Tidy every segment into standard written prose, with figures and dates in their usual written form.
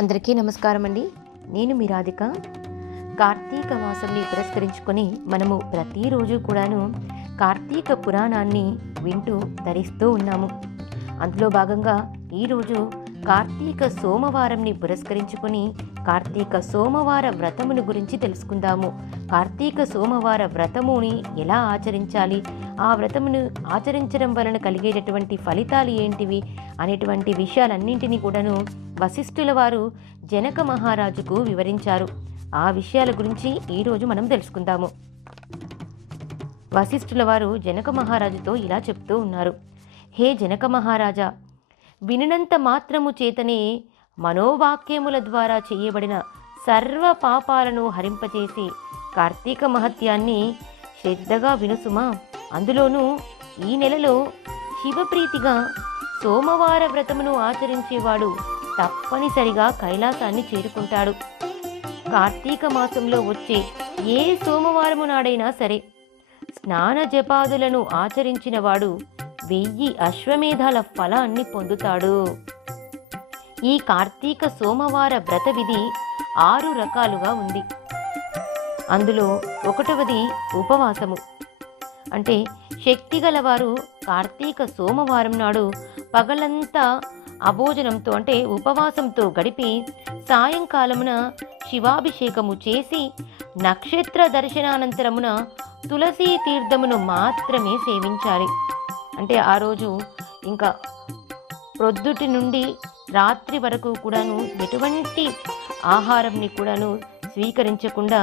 అందరికీ నమస్కారం అండి. నేను మీ రాధిక. కార్తీక మాసంని పురస్కరించుకొని మనము ప్రతిరోజు కూడాను కార్తీక పురాణాన్ని వింటూ ధరిస్తూ ఉన్నాము. అందులో భాగంగా ఈరోజు కార్తీక సోమవారంని పురస్కరించుకొని కార్తీక సోమవార వ్రతమును గురించి తెలుసుకుందాము. కార్తీక సోమవార వ్రతముని ఎలా ఆచరించాలి, ఆ వ్రతమును ఆచరించడం వలన కలిగేటటువంటి ఫలితాలు ఏంటివి అనేటువంటి విషయాలన్నింటినీ కూడాను వశిష్ఠుల వారు జనక మహారాజుకు వివరించారు. ఆ విషయాల గురించి ఈరోజు మనం తెలుసుకుందాము. వశిష్ఠుల వారు జనక మహారాజుతో ఇలా చెప్తూ ఉన్నారు. హే జనక మహారాజా, వినినంత మాత్రము చేతనే మనోవాక్యముల ద్వారా చేయబడిన సర్వ పాపాలను హరింపచేసి కార్తీక మహత్యాన్ని శ్రద్ధగా వినుసుమా. అందులోనూ ఈ నెలలో శివప్రీతిగా సోమవార వ్రతమును ఆచరించేవాడు తప్పనిసరిగా కైలాసాన్ని చేరుకుంటాడు. కార్తీక మాసంలో వచ్చే ఏ సోమవారము నాడైనా సరే స్నాన జపాదులను ఆచరించిన వాడు 1000 అశ్వమేధాల ఫలాన్ని పొందుతాడు. ఈ కార్తీక సోమవార వ్రత విధి 6 రకాలుగా ఉంది. అందులో 1వది ఉపవాసము. అంటే శక్తిగల వారు కార్తీక సోమవారం నాడు పగలంతా అభోజనంతో అంటే ఉపవాసంతో గడిపి సాయంకాలమున శివాభిషేకము చేసి నక్షత్ర దర్శనానంతరమున తులసీ తీర్థమును మాత్రమే సేవించాలి. అంటే ఆ రోజు ఇంకా ప్రొద్దుటి నుండి రాత్రి వరకు కూడాను ఎటువంటి ఆహారంని కూడాను స్వీకరించకుండా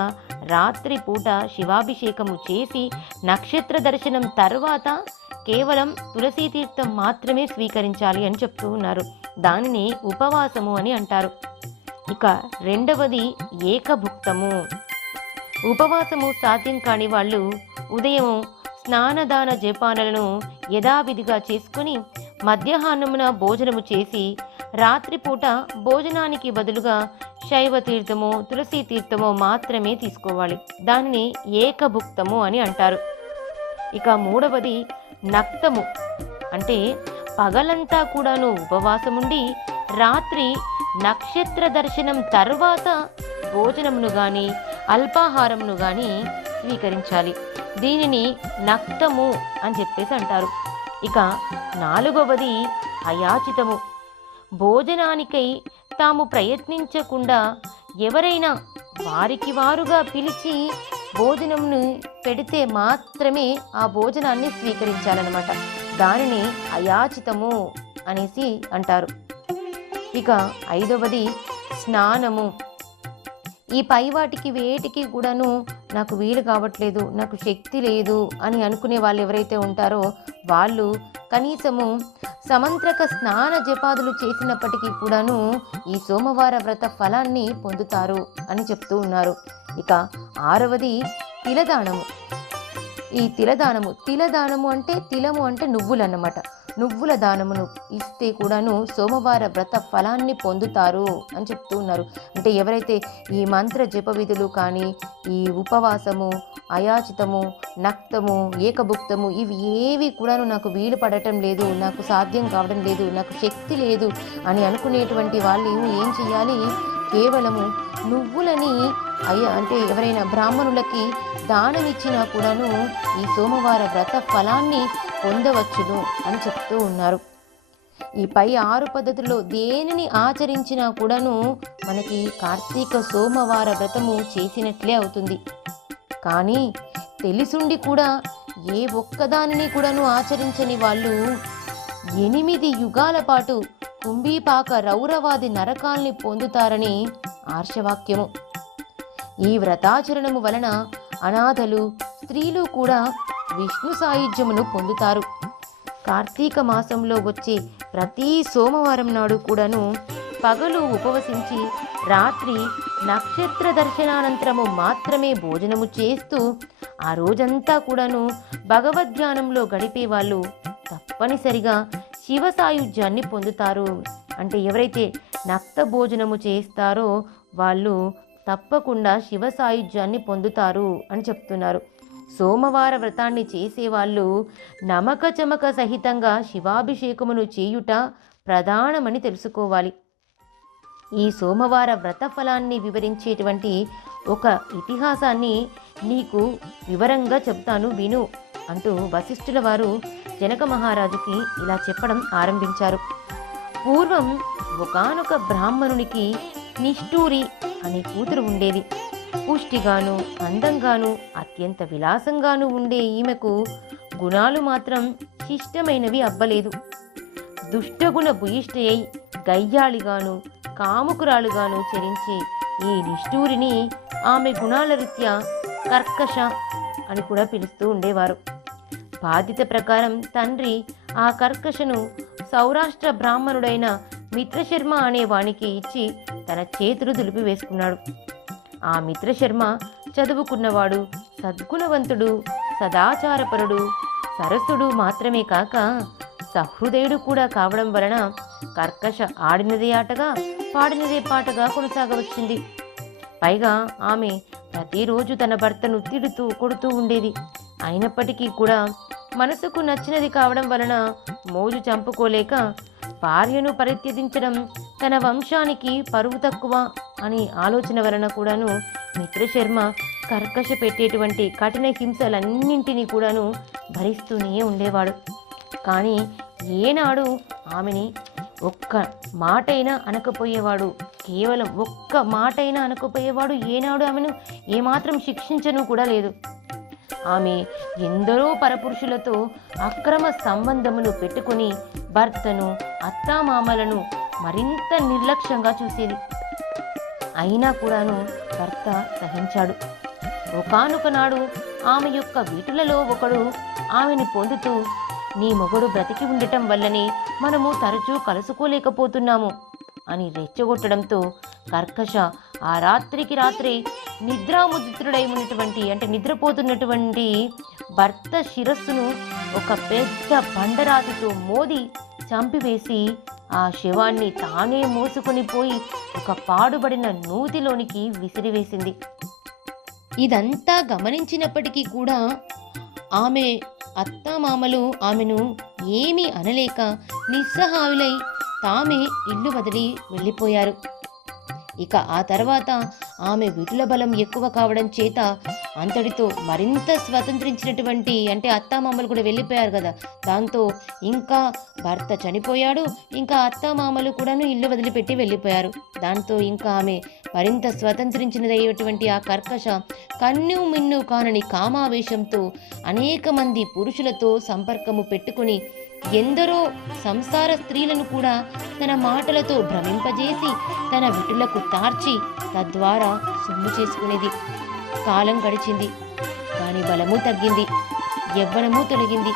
రాత్రి పూట శివాభిషేకము చేసి నక్షత్ర దర్శనం తర్వాత కేవలం తులసీ తీర్థం మాత్రమే స్వీకరించాలి అని చెప్తూ ఉన్నారు. దానిని ఉపవాసము అని అంటారు. ఇక 2వది ఏకభుక్తము. ఉపవాసము సాధ్యం కాని వాళ్ళు ఉదయం స్నానదాన జపానాలను యథావిధిగా చేసుకుని మధ్యాహ్నమున భోజనము చేసి రాత్రిపూట భోజనానికి బదులుగా శైవ తీర్థమో తులసీ తీర్థమో మాత్రమే తీసుకోవాలి. దానిని ఏకభుక్తము అని అంటారు. ఇక 3వది నక్తము. అంటే పగలంతా కూడాను ఉపవాసముండి రాత్రి నక్షత్ర దర్శనం తర్వాత భోజనమును గాని అల్పాహారమును గాని స్వీకరించాలి. దీనిని నక్తము అని చెప్పేసి అంటారు. ఇక 4వది అయాచితము. భోజనానికై తాము ప్రయత్నించకుండా ఎవరైనా వారికి వారుగా పిలిచి భోజనంను పెడితే మాత్రమే ఆ భోజనాన్ని స్వీకరించాలన్నమాట. దానిని అయాచితము అనేసి అంటారు. ఇక 5వది స్నానము. ఈ పై వాటికి వేటికి కూడాను నాకు వీలు కావట్లేదు, నాకు శక్తి లేదు అని అనుకునే వాళ్ళు ఎవరైతే ఉంటారో వాళ్ళు కనీసము సమంత్రక స్నాన జపాదులు చేసినప్పటికీ కూడాను ఈ సోమవార వ్రత ఫలాన్ని పొందుతారు అని చెప్తూ ఉన్నారు. ఇక 6వది తిలదానము. ఈ తిలదానము అంటే తిలము అంటే నువ్వులు అన్నమాట. నువ్వుల దానమును ఇస్తే కూడాను సోమవార వ్రత ఫలాన్ని పొందుతారు అని చెప్తూ ఉన్నారు. అంటే ఎవరైతే ఈ మంత్ర జప విధులు కానీ ఈ ఉపవాసము, అయాచితము, నక్తము, ఏకభుక్తము ఇవి ఏవి కూడాను నాకు వీలు పడటం లేదు, నాకు సాధ్యం కావడం లేదు, నాకు శక్తి లేదు అని అనుకునేటువంటి వాళ్ళు ఏం చేయాలి? కేవలము నువ్వులని అంటే ఎవరైనా బ్రాహ్మణులకి దానం ఇచ్చినా కూడాను ఈ సోమవార వ్రత ఫలాన్ని పొందవచ్చును అని చెప్తూ ఉన్నారు. ఈ పై 6 పద్ధతుల్లో దేనిని ఆచరించినా కూడాను మనకి కార్తీక సోమవార వ్రతము చేసినట్లే అవుతుంది. కానీ తెలిసుండి కూడా ఏ ఒక్కదానిని కూడాను ఆచరించని వాళ్ళు 8 యుగాల పాటు కుంభీపాక రౌరవాది నరకాల్ని పొందుతారని ఆర్షవాక్యము. ఈ వ్రతాచరణము వలన అనాథలు, స్త్రీలు కూడా విష్ణు సాయుధ్యమును పొందుతారు. కార్తీక మాసంలో వచ్చే ప్రతి సోమవారం నాడు కూడాను పగలు ఉపవసించి రాత్రి నక్షత్ర దర్శనానంతరము మాత్రమే భోజనము చేస్తూ ఆ రోజంతా కూడాను భగవద్ధ్యానంలో గడిపే వాళ్ళు తప్పనిసరిగా శివ సాయుధ్యాన్ని పొందుతారు. అంటే ఎవరైతే నక్త భోజనము చేస్తారో వాళ్ళు తప్పకుండా శివ సాయుధ్యాన్ని పొందుతారు అని చెప్తున్నారు. సోమవార వ్రతాన్ని చేసేవాళ్ళు నమక చమక సహితంగా శివాభిషేకమును చేయుట ప్రధానమని తెలుసుకోవాలి. ఈ సోమవార వ్రత ఫలాన్ని వివరించేటువంటి ఒక ఇతిహాసాన్ని నీకు వివరంగా చెప్తాను విను అంటూ వశిష్ఠుల వారు జనక మహారాజుకి ఇలా చెప్పడం ఆరంభించారు. పూర్వం ఒకానొక బ్రాహ్మణునికి నిష్ఠూరి అనే కూతురు ఉండేది. పుష్టిగాను అందంగాను అత్యంత విలాసంగాను ఉండే ఈమెకు గుణాలు మాత్రం శిష్టమైనవి అబ్బలేదు. దుష్టగుణ భూయిష్ఠయై గయ్యాళిగాను కాముకురాలుగాను చరించే ఈ నిష్ఠూరిని ఆమె గుణాల రీత్యా కర్కశ అని కూడా పిలుస్తూ ఉండేవారు. బాధ్యత ప్రకారం తండ్రి ఆ కర్కశను సౌరాష్ట్ర బ్రాహ్మణుడైన మిత్రశర్మ అనే వానికి ఇచ్చి తన చేతులు దులిపివేసుకున్నాడు. ఆ మిత్రశర్మ చదువుకున్నవాడు, సద్గుణవంతుడు, సదాచారపరుడు, సరసుడు మాత్రమే కాక సహృదయుడు కూడా కావడం వలన కర్కశ ఆడినదే ఆటగా పాడినదే పాటగా కొనసాగవచ్చింది. పైగా ఆమె ప్రతిరోజు తన భర్తను తిడుతూ కొడుతూ ఉండేది. అయినప్పటికీ కూడా మనసుకు నచ్చినది కావడం వలన మోజు చంపుకోలేక భార్యను పరిత్యజించడం తన వంశానికి పరువు తక్కువ అని ఆలోచన వలన కూడాను మిత్రశర్మ కర్కశ పెట్టేటువంటి కఠిన హింసలన్నింటినీ కూడాను భరిస్తూనే ఉండేవాడు. కానీ ఏనాడు ఆమెని ఒక్క మాటైనా అనకపోయేవాడు. కేవలం ఒక్క మాటైనా అనకపోయేవాడు. ఏనాడు ఆమెను ఏమాత్రం శిక్షించను కూడా లేదు. ఆమె ఎందరో పరపురుషులతో అక్రమ సంబంధమును పెట్టుకుని భర్తను, అత్తామామలను మరింత నిర్లక్ష్యంగా చూసేది. అయినా కూడాను భర్త సహించాడు. ఒకానొక నాడు ఆమె యొక్క వీటులలో ఒకడు ఆమెను పొందుతూ, నీ మొగుడు బ్రతికి ఉండటం వల్లనే మనము తరచూ కలుసుకోలేకపోతున్నాము అని రెచ్చగొట్టడంతో కర్కశ ఆ రాత్రికి రాత్రే నిద్రాముద్రితుడై ఉన్నటువంటి అంటే నిద్రపోతున్నటువంటి భర్త శిరస్సును ఒక పెద్ద బండరాతితో మోది చంపివేసి ఆ శవాన్ని తానే మోసుకొని పోయి ఒక పాడుబడిన నూతిలోనికి విసిరివేసింది. ఇదంతా గమనించినప్పటికీ కూడా ఆమె అత్తామామలు ఆమెను ఏమీ అనలేక నిస్సహాయులై తామే ఇల్లు వదిలి వెళ్ళిపోయారు. ఇక ఆ తర్వాత ఆమె విటుల బలం ఎక్కువ కావడం చేత అంతటితో మరింత స్వతంత్రించినటువంటి అంటే అత్తామామలు కూడా వెళ్ళిపోయారు కదా, దాంతో ఇంకా భర్త చనిపోయాడు, ఇంకా అత్తామామలు కూడాను ఇల్లు వదిలిపెట్టి వెళ్ళిపోయారు. దాంతో ఇంకా ఆమె మరింత స్వతంత్రించినదయ్యేటువంటి ఆ కర్కశ కన్ను మిన్ను కానని కామావేశంతో అనేక మంది పురుషులతో సంపర్కము పెట్టుకుని ఎందరో సంసార స్త్రీలను కూడా తన మాటలతో భ్రమింపజేసి తన విటులకు తార్చి తద్వారా సొమ్ము చేసుకునేది. కాలం గడిచింది. దాని బలము తగ్గింది, యవ్వనము తొలగింది.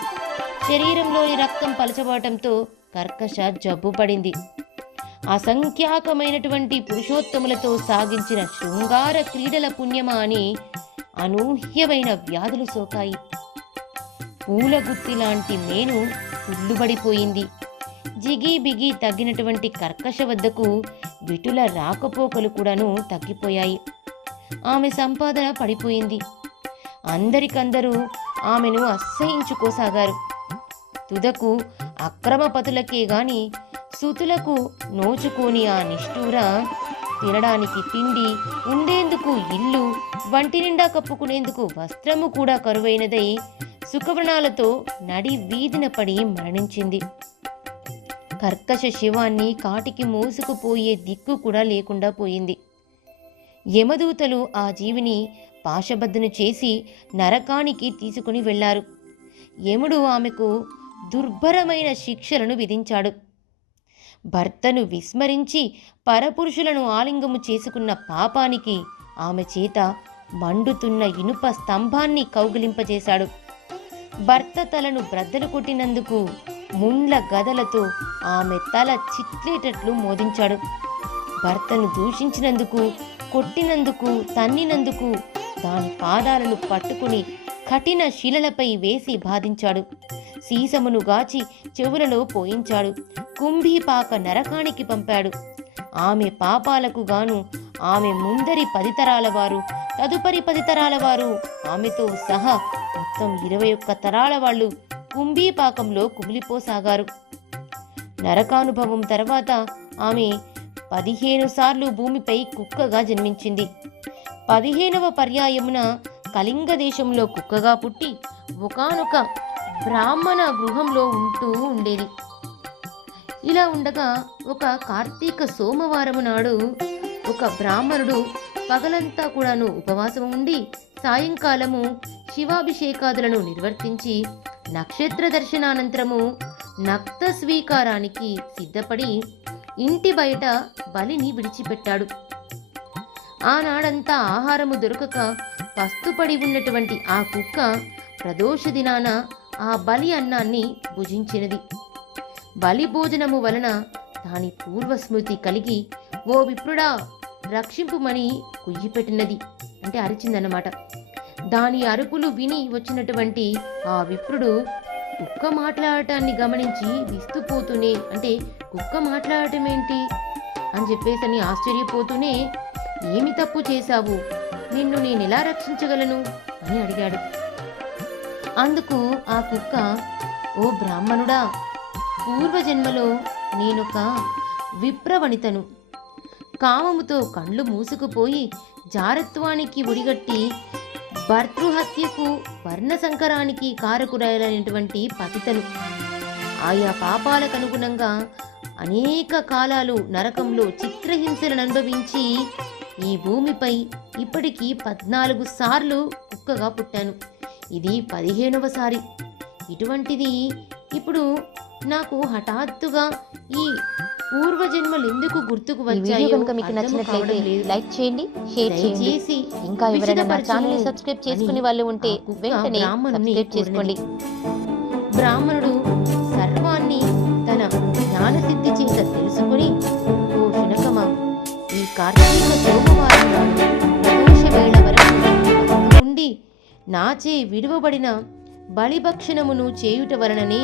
శరీరంలోని రక్తం పలచబడటంతో కర్కశ జబ్బు పడింది. అసంఖ్యాకమైనటువంటి పురుషోత్తములతో సాగించిన శృంగార క్రీడల పుణ్యమా అని అనూహ్యమైన వ్యాధులు సోకాయి. పూలగుత్తి లాంటి మేను ఉల్లుబడిపోయింది. జిగి బిగి తగ్గినటువంటి కర్కశ వద్దకు విటుల రాకపోకలు కూడాను తగ్గిపోయాయి. ఆమె సంపాదన పడిపోయింది. అందరికందరూ ఆమెను అసహించుకోసాగారు. తుదకు అక్రమపతులకే గాని సుతులకు నోచుకోని ఆ నిష్ఠూర తినడానికి తిండి, ఉండేందుకు ఇల్లు, వంటి నిండా కప్పుకునేందుకు వస్త్రము కూడా కరువైనదై సుఖవ్రణాలతో నడి వీధిన పడి మరణించింది. కర్కశ శివాన్ని కాటికి మోసుకుపోయే దిక్కు కూడా లేకుండా పోయింది. యమదూతలు ఆ జీవిని పాశబద్ధను చేసి నరకానికి తీసుకుని వెళ్లారు. యముడు ఆమెకు దుర్భరమైన శిక్షలను విధించాడు. భర్తను విస్మరించి పరపురుషులను ఆలింగము చేసుకున్న పాపానికి ఆమె చేత మండుతున్న ఇనుప స్తంభాన్ని కౌగిలింపజేశాడు. భర్త తలను బ్రద్దలు కొట్టినందుకు ముండ్ల గదలతో ఆమె తల చిట్లేటట్లు మోదించాడు. భర్తను దూషించినందుకు, కొట్టినందుకు, తన్నినందుకు దాని పాదాలను పట్టుకుని కఠిన శిలలపై వేసి బాధించాడు. సీసమును గాచి చెవులలో పోయించాడు. కుంభీపాక నరకానికి పంపాడు. ఆమె పాపాలకు గాను ఆమె ముందరి 10 తరాల వారు, తదుపరి 10 తరాల వారు, ఆమెతో సహా మొత్తం 21 తరాల వాళ్ళు కుంభీపాకంలో కుమిలిపోసాగారు. నరకానుభవం తర్వాత ఆమె 15 సార్లు భూమిపై కుక్కగా జన్మించింది. 15వ పర్యాయమున కళింగ దేశంలో కుక్కగా పుట్టి ఒకానొక బ్రాహ్మణ గృహంలో ఉంటూ ఉండేది. ఇలా ఉండగా ఒక కార్తీక సోమవారము నాడు ఒక బ్రాహ్మణుడు పగలంతా కూడాను ఉపవాసం ఉండి సాయంకాలము శివాభిషేకాదులను నిర్వర్తించి నక్షత్ర దర్శనానంతరము నక్త స్వీకారానికి సిద్ధపడి ఇంటి బయట బలిని విడిచిపెట్టాడు. ఆనాడంతా ఆహారము దొరకక పస్తుపడి ఉన్నటువంటి ఆ కుక్క ప్రదోష దినాన ఆ బలి అన్నాన్ని భుజించినది. బలి భోజనము వలన దాని పూర్వస్మృతి కలిగి ఓ విప్రుడా రక్షింపుమని కుయ్యిపెట్టినది, అంటే అరిచిందన్నమాట. దాని అరుపులు విని వచ్చినటువంటి ఆ విప్రుడు కుక్క మాట్లాడటాన్ని గమనించి విస్తుపోతూనే, అంటే కుక్క మాట్లాడటం ఏంటి అని చెప్పేసి ఆశ్చర్యపోతూనే, ఏమి తప్పు చేశావు, నిన్ను నేనెలా రక్షించగలను అని అడిగాడు. అందుకు ఆ కుక్క, ఓ బ్రాహ్మణుడా, పూర్వజన్మలో నేనొక విప్రవనితను. కామముతో కళ్ళు మూసుకుపోయి జారత్వానికి ఒడిగట్టి భర్తృహత్యకు వర్ణసంకరానికి కారకురైనటువంటి పతితను. ఆయా పాపాలకు అనుగుణంగా అనేక కాలాలు నరకంలో చిత్రహింసలను అనుభవించి ఈ భూమిపై ఇప్పటికీ 14 సార్లు కుక్కగా పుట్టాను. ఇది 15వ సారి. ఇటువంటిది ఇప్పుడు నాకు హఠాత్తుగా ఈ పూర్వజన్మలు ఎందుకు గుర్తుకు వచ్చాయో కనుక మీకు నచ్చినట్లయితే లైక్ చేయండి, షేర్ చేసి ఇంకా ఎవరైనా నా ఛానల్ సబ్స్క్రైబ్ చేసుకునే వాళ్ళు ఉంటే వెంటనే సబ్స్క్రైబ్ చేసుకోండి. బ్రాహ్మణుడు సర్వాన్ని తన జ్ఞానసిద్ధి చేత తెలుసుకుని, ఓ శునకమా, ఈ కార్తీక సోమవారం నాడు ప్రదోష వేళ వరకు ఉండి నాచే విడువబడిన బలిభక్షణమును చేయుట వలననే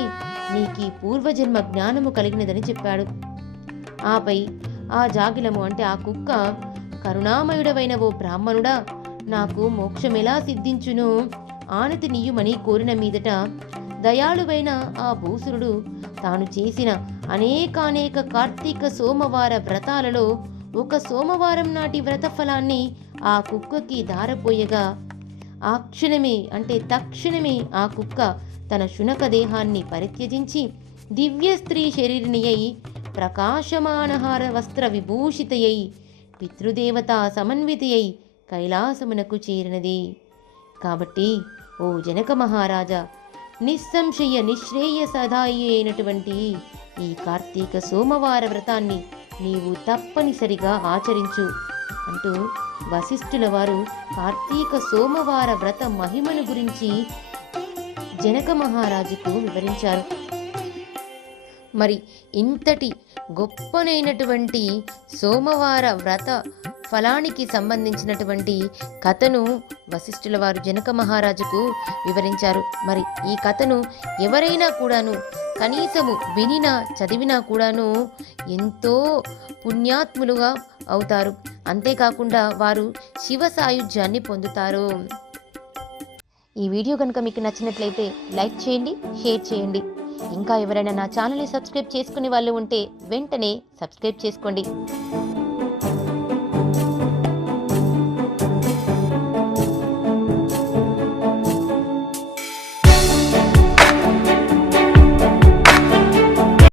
నీకీ పూర్వజన్మ జ్ఞానము కలిగినదని చెప్పాడు. ఆపై ఆ జాగిలము, అంటే ఆ కుక్క, కరుణామయుడవైన ఓ బ్రాహ్మణుడా, నాకు మోక్షమెలా సిద్ధించును, ఆనతి నీయుమని కోరిన మీదట దయాళువైన ఆ భూసురుడు తాను చేసిన అనేకానేక కార్తీక సోమవార వ్రతాలలో ఒక సోమవారం నాటి వ్రత ఫలాన్ని ఆ కుక్కకి దారపోయగా ఆ క్షణమే, అంటే తక్షణమే ఆ కుక్క తన శునక దేహాన్ని పరిత్యజించి దివ్య స్త్రీ శరీరిణి అయి ప్రకాశమానహార వస్త్ర విభూషితయై పితృదేవతా సమన్వితయై కైలాసమునకు చేరినది. కాబట్టి ఓ జనక మహారాజా, నిస్సంశయ నిశ్రేయసదాయి అయినటువంటి ఈ కార్తీక సోమవార వ్రతాన్ని నీవు తప్పనిసరిగా ఆచరించు అంటూ వశిష్ఠుల వారు కార్తీక సోమవార వ్రత మహిమను గురించి జనక మహారాజుకు వివరించారు. మరి ఇంతటి గొప్పనైనటువంటి సోమవార వ్రత ఫలానికి సంబంధించినటువంటి కథను వశిష్ఠుల వారు జనక మహారాజుకు వివరించారు. మరి ఈ కథను ఎవరైనా కూడాను కనీసము వినినా చదివినా కూడాను ఎంతో పుణ్యాత్ములుగా అవుతారు. అంతేకాకుండా వారు శివ సాయుధ్యాన్ని పొందుతారు. ఈ వీడియో కనుక మీకు నచ్చినట్లయితే లైక్ చేయండి, షేర్ చేయండి. ఇంకా ఎవరైనా నా ఛానల్ని సబ్స్క్రైబ్ చేసుకునే వాళ్ళు ఉంటే వెంటనే సబ్స్క్రైబ్ చేసుకోండి.